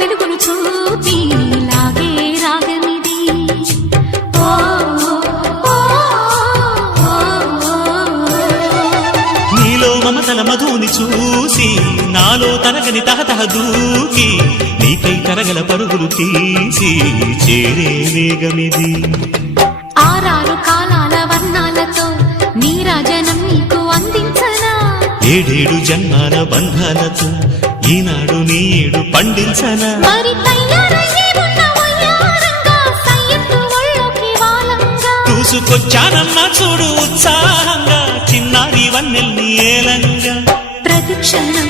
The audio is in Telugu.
వెలుగును చూపి లాగే రాగమిది. నీలో మమతల మధుని చూసి నాలో తరగని తహతహ దూకి నీకై తరగల పరుగులు తీసి చేరే వేగమిది. ఆరారు కాలాల వర్ణాలతో నీరాజనం నీకు అందించనా, ఏడేడు జన్మాల బంధాలతో ఈనాడు నీడు పండించనా. మరి తయారయ్యే ఉన్న వయ్యారంగా సయ్యత్తు ఒళ్ళోకి వాలంగా చూసుకొచ్చానమ్మా చూడు ఉత్సాహంగా చిన్నారి వన్నెల్ని ఏలంగా. ప్రతిక్షణం